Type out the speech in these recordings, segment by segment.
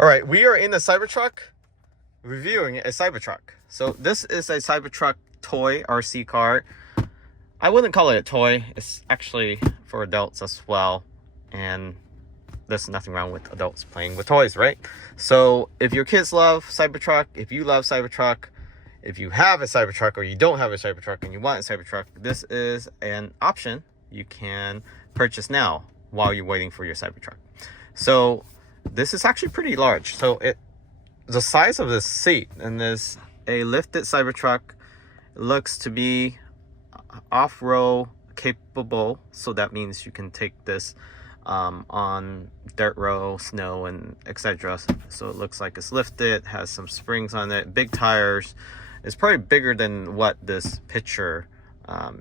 All right, we are in the Cybertruck reviewing a Cybertruck. So this is a Cybertruck toy RC car. I wouldn't call it a toy. It's actually for adults as well. And there's nothing wrong with adults playing with toys, right? So if your kids love Cybertruck, if you love Cybertruck, if you have a Cybertruck or you don't have a Cybertruck and you want a Cybertruck, this is an option you can purchase now while you're waiting for your Cybertruck. So this is actually pretty large. So the size of this seat, and there's a lifted Cybertruck. It looks to be off-road capable, so that means you can take this on dirt road, snow, and etc. So it looks like it's lifted, has some springs on it, big tires. It's probably bigger than what this picture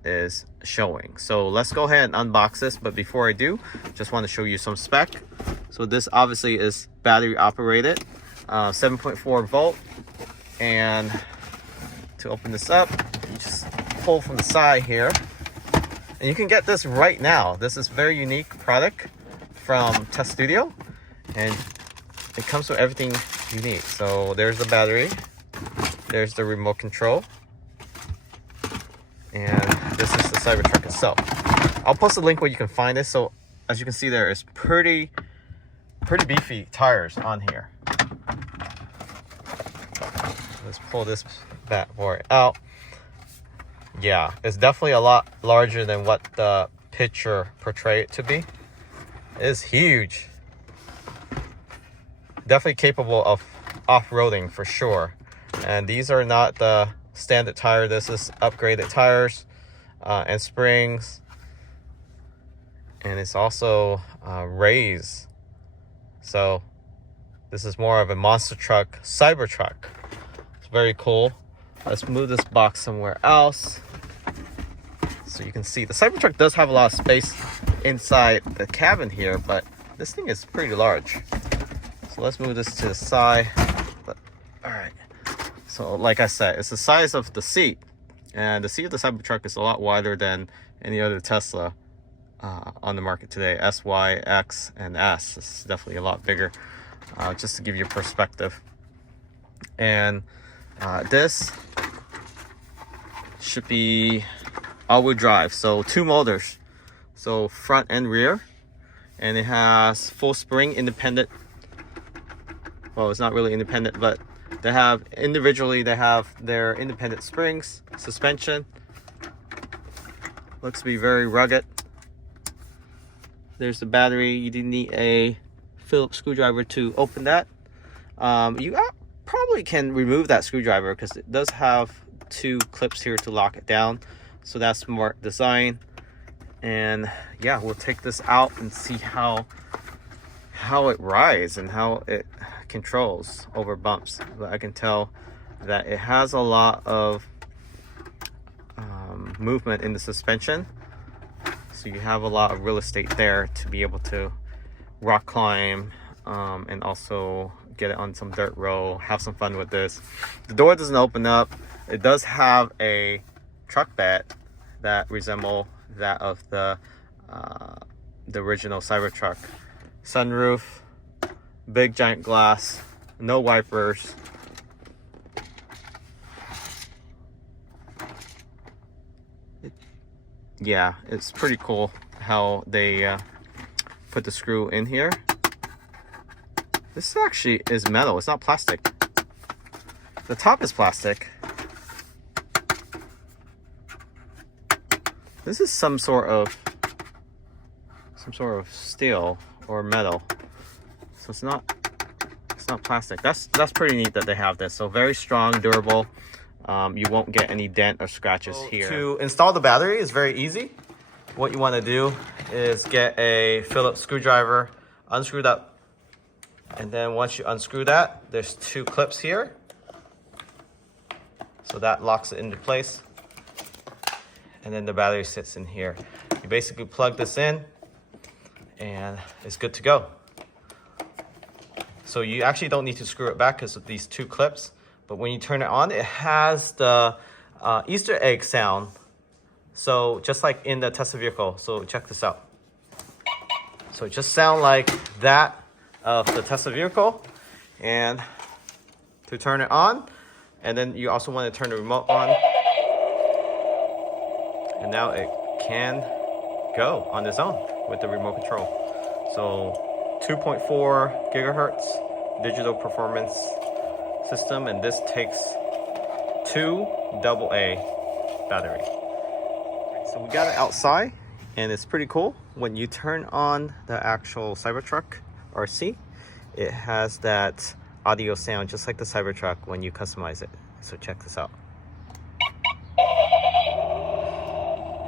is showing. So let's go ahead and unbox this, but before I do, just want to show you some spec. So this obviously is battery operated, 7.4 volt, and to open this up, you just pull from the side here, and you can get this right now. This is a very unique product from Test Studio, and it comes with everything you need. So there's the battery, there's the remote control, and this is the Cybertruck itself. I'll post a link where you can find this. So as you can see, there is pretty beefy tires on here. Let's pull this bad boy out. Yeah, it's definitely a lot larger than what the picture portrayed it to be. It's huge. Definitely capable of off-roading for sure. And these are not the standard tire. This is upgraded tires and springs. And it's also raised. So this is more of a monster truck, Cybertruck. It's very cool. Let's move this box somewhere else so you can see. The Cybertruck does have a lot of space inside the cabin here, but this thing is pretty large. So let's move this to the side. All right. So like I said, it's the size of the seat, and the seat of the Cybertruck is a lot wider than any other Tesla on the market today. S, Y, X, and S. It's definitely a lot bigger, just to give you perspective. And this should be all-wheel drive, so 2 motors, so front and rear, and it has full spring independent. Well, it's not really independent, but they have individually, they have their independent springs. Suspension looks to be very rugged. There's the battery. You do need a Phillips screwdriver to open that. You probably can remove that screwdriver because it does have 2 clips here to lock it down. So that's smart design. And yeah, we'll take this out and see how it rides and how it controls over bumps. But I can tell that it has a lot of movement in the suspension. So you have a lot of real estate there to be able to rock climb and also get it on some dirt road, have some fun with this. The door doesn't open up. It does have a truck bed that resemble that of the original Cybertruck. Sunroof, big giant glass, no wipers. Yeah, it's pretty cool how they put the screw in here. This actually is metal, it's not plastic. The top is plastic. This is some sort of steel or metal. So it's not plastic. That's pretty neat that they have this. So very strong, durable. You won't get any dent or scratches here. To install the battery is very easy. What you want to do is get a Phillips screwdriver, unscrew that, and then once you unscrew that, there's 2 clips here. So that locks it into place. And then the battery sits in here. You basically plug this in and it's good to go. So you actually don't need to screw it back because of these 2 clips. But when you turn it on, it has the Easter egg sound. So just like in the Tesla vehicle. So check this out. So it just sounds like that of the Tesla vehicle. and to turn it on, and then you also want to turn the remote on, and now it can go on its own with the remote control. So 2.4 gigahertz digital performance system, and this takes 2 AA battery. So we got it outside, and it's pretty cool. When you turn on the actual Cybertruck RC, it has that audio sound just like the Cybertruck when you customize it. So check this out.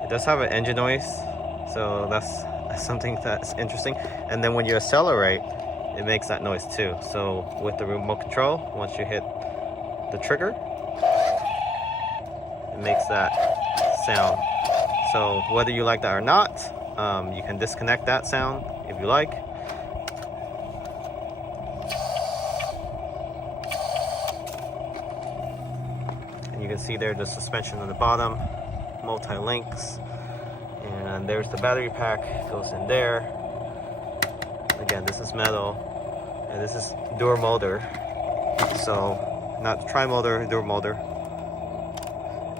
It does have an engine noise, so that's something that's interesting. And then when you accelerate, it makes that noise too. So with the remote control, once you hit the trigger, it makes that sound. So whether you like that or not, you can disconnect that sound if you like. And you can see there the suspension on the bottom, multi-links, and there's the battery pack, goes in there. Again, this is metal, and this is dual motor, so not tri-motor, dual motor.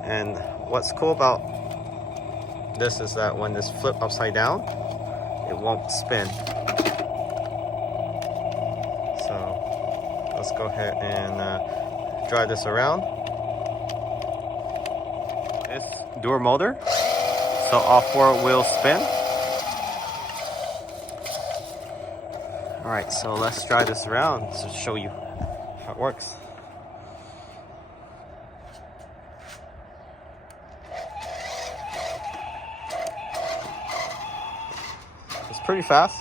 And what's cool about this is that when this flip upside down, it won't spin. So let's go ahead and drive this around. It's dual motor, so all 4 wheels spin. All right, so let's drive this around to show you how it works. It's pretty fast.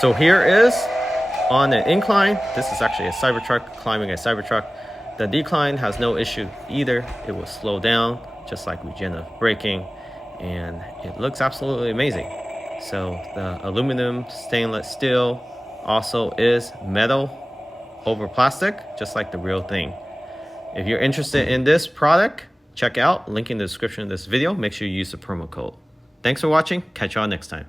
So here is on an incline. This is actually a Cybertruck climbing a Cybertruck. The decline has no issue either. It will slow down just like regenerative braking, and it looks absolutely amazing. So the aluminum stainless steel also is metal over plastic, just like the real thing. If you're interested in this product, check out link in the description of this video. Make sure you use the promo code. Thanks for watching. Catch you all next time.